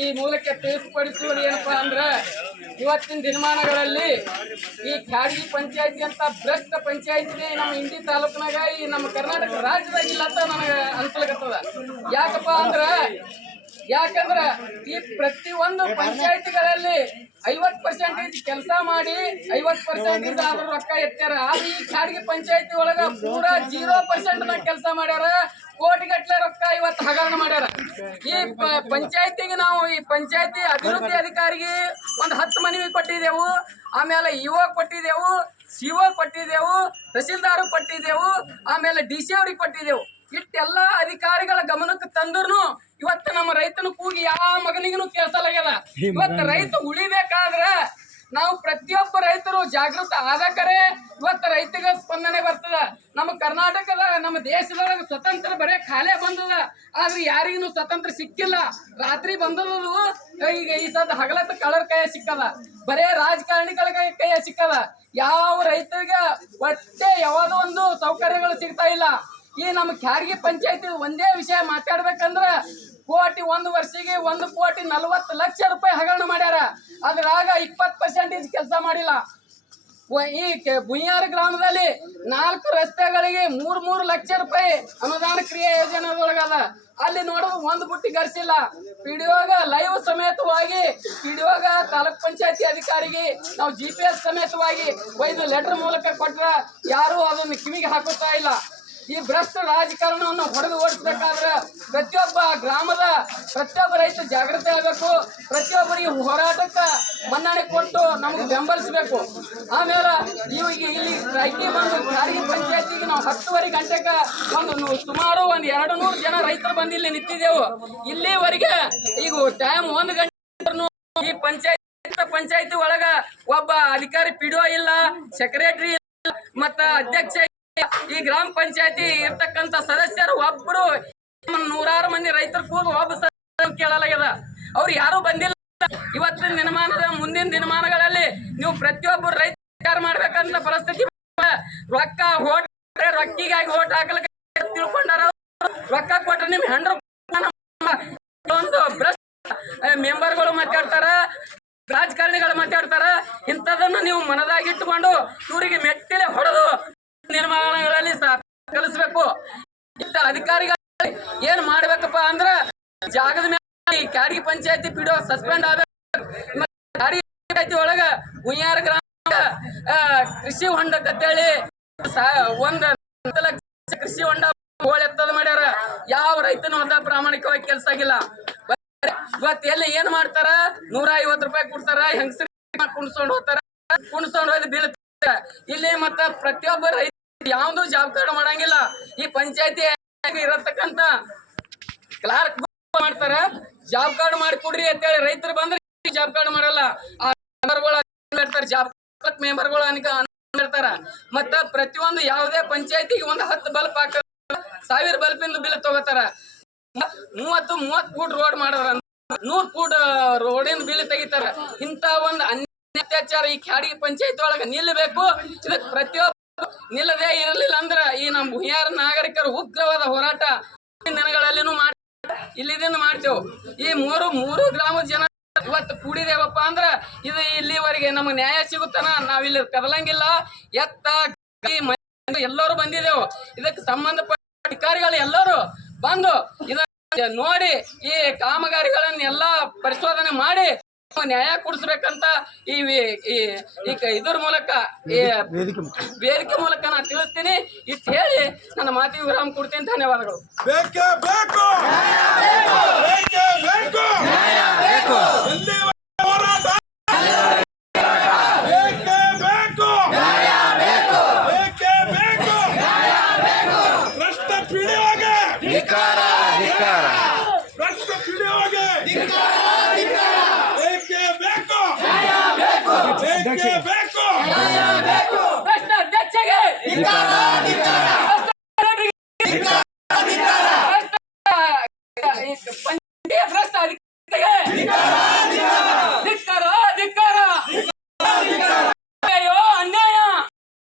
ಈ ಮೂಲಕ ತಿಳಿಸಿಪಡಿಸುವುದು ಏನಪ್ಪಾ ಅಂದ್ರೆ ಇವತ್ತಿನ ದಿನಮಾನಗಳಲ್ಲಿ ಈ ಖಾಡ್ಗಿ ಪಂಚಾಯತಿ ಅಂತ ಭ್ರಷ್ಟ ಪಂಚಾಯತಿ ನಮ್ಮ ಇಂಡಿ ತಾಲೂಕಿನಾಗ ಈ ನಮ್ಮ ಕರ್ನಾಟಕ ರಾಜ್ಯದಾಗ ಇಲ್ಲ ಅಂತ ನನಗೆ ಅನ್ಸ್ಲಿಕತ್ತದ. ಯಾಕಂದ್ರೆ ಈ ಪ್ರತಿಯೊಂದು ಪಂಚಾಯತಿಗಳಲ್ಲಿ 50% ಕೆಲಸ ಮಾಡಿ 50% ಆದ್ರೂ ರೊಕ್ಕ ಎತ್ತಾರ. ಆದ್ರೆ ಈ ಖಾಡ್ಗಿ ಪಂಚಾಯತಿ ಒಳಗ ಪೂರಾ 0% ಕೆಲಸ ಮಾಡ್ಯಾರ. ಕೋಟಿಗಟ್ಟಲೆ ರೊಕ್ಕ ಇವತ್ತು ಹಗರಣ ಮಾಡ್ಯಾರ. ಈ ಪಂಚಾಯತಿಗೆ ನಾವು ಈ ಪಂಚಾಯತಿ ಅಭಿವೃದ್ಧಿ ಅಧಿಕಾರಿಗೆ ಒಂದು 10 ಮನವಿ ಕೊಟ್ಟಿದ್ದೆವು. ಆಮೇಲೆ ಇಒ ಕೊಟ್ಟಿದ್ದೆವು, ಸಿಒ ಕೊಟ್ಟಿದ್ದೆವು, ತಹಸೀಲ್ದಾರ್ ಕೊಟ್ಟಿದ್ದೆವು, ಆಮೇಲೆ DC ಅವ್ರಿಗೆ ಕೊಟ್ಟಿದ್ದೆವು. ಇಷ್ಟೆಲ್ಲ ಅಧಿಕಾರಿಗಳ ಗಮನಕ್ಕೆ ತಂದ್ರು ಇವತ್ತು ನಮ್ಮ ರೈತನ ಕೂಗಿ ಯಾವ ಮಗನಿಗೂ ಕೇಳಿಸಲಾಗ್ಯದ. ಇವತ್ತು ರೈತ ಉಳಿಬೇಕಾದ್ರ ನಾವು ಪ್ರತಿಯೊಬ್ಬ ರೈತರು ಜಾಗೃತ ಆದಕರೆ ಇವತ್ತು ರೈತಗೆ ಸ್ಪಂದನೆ ಬರ್ತದ. ನಮ್ಮ ಕರ್ನಾಟಕದ ನಮ್ಮ ದೇಶದೊಳಗೆ ಸ್ವತಂತ್ರ ಬರೇ ಖಾಲಿ ಬಂದದ, ಆದ್ರೆ ಯಾರಿಗೂ ಸ್ವತಂತ್ರ ಸಿಕ್ಕಿಲ್ಲ. ರಾತ್ರಿ ಬಂದದು ಈಗ ಈ ಸದ ಹಗಲತ್ತ ಕಳರ್ ಕೈಯ ಸಿಕ್ಕದ, ಬರೇ ರಾಜಕಾರಣಿಗಳ ಕೈಯ ಸಿಕ್ಕದ. ಯಾವ ರೈತರಿಗೆ ಒಟ್ಟೆ ಯಾವುದೋ ಒಂದು ಸೌಕರ್ಯಗಳು ಸಿಗ್ತಾ ಇಲ್ಲ. ಈ ನಮ್ಮ ಖಾಡ್ಗಿ ಪಂಚಾಯತಿ ಒಂದೇ ವಿಷಯ ಮಾತಾಡ್ಬೇಕಂದ್ರ ಒಂದು ವರ್ಷಿಗೆ 1,40,00,000 ರೂಪಾಯಿ ಹಗರಣ ಮಾಡ್ಯಾರ. ಅದ್ರಾಗ 20% ಕೆಲಸ ಮಾಡಿಲ್ಲ. ಈ ಬುಯ್ಯಾರ ಗ್ರಾಮದಲ್ಲಿ 4 ರಸ್ತೆಗಳಿಗೆ 3 ಲಕ್ಷ ರೂಪಾಯಿ ಅನುದಾನ ಕ್ರಿಯಾ ಯೋಜನೆದೊಳಗದ. ಅಲ್ಲಿ ನೋಡುವ ಒಂದು ಬುಟ್ಟಿ ಗರ್ಸಿಲ್ಲ. PDOಗ ಲೈವ್ ಸಮೇತವಾಗಿ PDOಗ ತಾಲೂಕ್ ಪಂಚಾಯತಿ ಅಧಿಕಾರಿಗೆ ನಾವು GPS ಸಮೇತವಾಗಿ ಒಯ್ದು ಲೆಟರ್ ಮೂಲಕ ಕೊಟ್ರ ಯಾರು ಅದನ್ನು ಕಿವಿಗೆ ಹಾಕುತ್ತಾ ಇಲ್ಲ. ಈ ಭ್ರಷ್ಟ ರಾಜಕಾರಣವನ್ನು ಹೊಡೆದು ಓಡಿಸಬೇಕಾದ್ರೆ ಪ್ರತಿಯೊಬ್ಬ ಗ್ರಾಮದ ಪ್ರತಿಯೊಬ್ಬ ರೈತ ಜಾಗೃತಿ ಆಗಬೇಕು. ಪ್ರತಿಯೊಬ್ಬರಿಗೆ ಹೋರಾಟಕ್ಕೆ ಮನ್ನಣೆ ಕೊಟ್ಟು ನಮಗೆ ಬೆಂಬಲಿಸಬೇಕು. ಆಮೇಲೆ ಇಲ್ಲಿ ರೈತಿ ಬಂದು ಖಾಡ್ಗಿ ಪಂಚಾಯತಿಗೆ ನಾವು 10:30 ಗಂಟೆಗೆ ಸುಮಾರು 200 ಜನ ರೈತರು ಬಂದು ಇಲ್ಲಿ ನಿಂತಿದ್ದೆವು. ಇಲ್ಲಿವರೆಗೆ ಈಗ ಟೈಮ್ 1 ಗಂಟೆ ಈ ಪಂಚಾಯತಿ ಒಳಗ ಒಬ್ಬ ಅಧಿಕಾರಿ PDO ಇಲ್ಲ, ಸೆಕ್ರೆಟರಿ ಇಲ್ಲ, ಮತ್ತ ಅಧ್ಯಕ್ಷ. ಈ ಗ್ರಾಮ ಪಂಚಾಯತಿ ಇರ್ತಕ್ಕಂತ ಸದಸ್ಯರು ಒಬ್ಬರು 100 ಮಂದಿ ರೈತರು ಕೂಗ ಒಬ್ಬ ಕೇಳಲಾಗ್ಯದ. ಅವ್ರು ಯಾರು ಬಂದಿಲ್ಲ. ಇವತ್ತಿನ ದಿನಮಾನದ ಮುಂದಿನ ದಿನಮಾನಗಳಲ್ಲಿ ನೀವು ಪ್ರತಿಯೊಬ್ಬರು ರೈತ ಮಾಡ್ಬೇಕಂತ ಪರಿಸ್ಥಿತಿ. ರೊಕ್ಕಿಗಾಗಿ ಓಟ್ ಹಾಕಲಿಕ್ಕೆ ತಿಳ್ಕೊಂಡಾರ. ರೊಕ್ಕ ಕೊಟ್ರೆ ನಿಮ್ ಒಂದು ಭ್ರಷ್ಟ ಮೆಂಬರ್ಗಳು ಮಾತಾಡ್ತಾರ, ರಾಜಕಾರಣಿಗಳು ಮಾತಾಡ್ತಾರ. ಇಂಥದನ್ನು ನೀವು ಮನದಾಗಿಟ್ಟುಕೊಂಡು ಇವರಿಗೆ ಮೆಟ್ಟಿಲೆ ಹೊಡೆದು ನಿರ್ಮಾಣಗಳಲ್ಲಿ ಕಲಿಸ್ಬೇಕು. ಇಂಥ ಅಧಿಕಾರಿಗಳು ಏನ್ ಮಾಡ್ಬೇಕಪ್ಪ ಅಂದ್ರ ಜಾಗದ ಮೇಲೆ ಖಾಡ್ಗಿ ಪಂಚಾಯತಿ PDO ಸಸ್ಪೆಂಡ್ ಆಗ್ಬೇಕು. ಖಾಡ್ಗಿ ಪಂಚಾಯತಿ ಒಳಗ ಗುಯ್ಯಾರ ಗ್ರಾಮ ಕೃಷಿ ಹೊಂಡ ಕತ್ತೇಳಿ 1 ಲಕ್ಷ ಕೃಷಿ ಹೊಂಡ ಎತ್ತದ ಮಾಡ್ಯಾರ. ಯಾವ ರೈತನು ಅದ ಪ್ರಾಮಾಣಿಕವಾಗಿ ಕೆಲಸ ಆಗಿಲ್ಲ. ಇವತ್ತು ಎಲ್ಲಿ ಏನ್ ಮಾಡ್ತಾರ, 150 ರೂಪಾಯಿ ಕೊಡ್ತಾರ, ಹೆಂಗಸರಿಗೆ ಕುಣಿಸ್ಕೊಂಡು ಹೋಗ್ತಾರ, ಕುಣಿಸ್ಕೊಂಡು ಹೋದ್ ಬೀಳ್ತಾರ. ಇಲ್ಲಿ ಮತ್ತ ಪ್ರತಿಯೊಬ್ಬ ರೈತ ಯಾವ್ದು ಜಾಬ್ ಕಾರ್ಡ್ ಮಾಡಂಗಿಲ್ಲ. ಈ ಪಂಚಾಯತಿ ಇರತಕ್ಕಂತ ಕ್ಲಾರ್ಕ್ ಮಾಡ್ತಾರ, ಜಾಬ್ ಕಾರ್ಡ್ ಮಾಡಿ ಕೊಡ್ರಿ ಅಂತೇಳಿ ರೈತರು ಬಂದ್ರೆ ಜಾಬ್ ಕಾರ್ಡ್ ಮಾಡಲ್ಲ. ಆ ಜಾಬ್ ಮೆಂಬರ್ಗಳು ಇರ್ತಾರ. ಮತ್ತ ಪ್ರತಿಯೊಂದು ಯಾವುದೇ ಪಂಚಾಯತಿಗೆ 10 ಬಲ್ಪ್ ಹಾಕ 1000 ಬಲ್ಪಿಂದ ಬಿಲ್ ತಗೋತಾರ. 30 ಫೂಟ್ ರೋಡ್ ಮಾಡಾರ, 100 ಫೂಟ್ ರೋಡಿನ ಬಿಲ್ ತೆಗಿತಾರ. ಇಂತ ಒಂದು ಅತ್ಯಾಚಾರ ಈ ಖಾಡ್ಗಿ ಪಂಚಾಯತಿ ಒಳಗ ನಿಲ್ಲಬೇಕು. ಇದಕ್ಕೆ ಪ್ರತಿಯೊಬ್ಬ ನಿಲ್ಲದೆ ಇರಲಿಲ್ಲ ಅಂದ್ರ ಈ ನಮ್ಮ ಬುಯ್ಯಾರ ನಾಗರಿಕರು ಉಗ್ರವಾದ ಹೋರಾಟ ದಿನಗಳಲ್ಲಿನೂ ಇಲ್ಲಿದಿಂದ ಮಾಡ್ತೇವೆ. ಈ ಮೂರು ಗ್ರಾಮದ ಜನ ಇವತ್ತು ಕೂಡಿದೇವಪ್ಪ ಅಂದ್ರ ಇದು ಇಲ್ಲಿವರೆಗೆ ನಮಗೆ ನ್ಯಾಯ ಸಿಗುತ್ತಾನ. ನಾವಿಲ್ಲಿ ಕದಲಂಗಿಲ್ಲ. ಎಲ್ಲರೂ ಬಂದಿದ್ದೆವು. ಇದಕ್ಕೆ ಸಂಬಂಧಪಟ್ಟ ಅಧಿಕಾರಿಗಳು ಎಲ್ಲರೂ ಬಂದು ಇದನ್ನ ನೋಡಿ ಈ ಕಾಮಗಾರಿಗಳನ್ನೆಲ್ಲ ಪರಿಶೋಧನೆ ಮಾಡಿ ನ್ಯಾಯ ಕೊಡಿಸ್ಬೇಕಂತ ಇದ್ರ ಮೂಲಕ ವೇದಿಕೆ ಮೂಲಕ ನಾನು ತಿಳಿಸ್ತೀನಿ. ಇಷ್ಟು ಹೇಳಿ ನನ್ನ ಮಾತಿಗೆ ವಿರಾಮ ಕೊಡ್ತೀನಿ. ಧನ್ಯವಾದಗಳು. ಭ್ರಷ್ಟ ಅಧ್ಯಕ್ಷಗೆ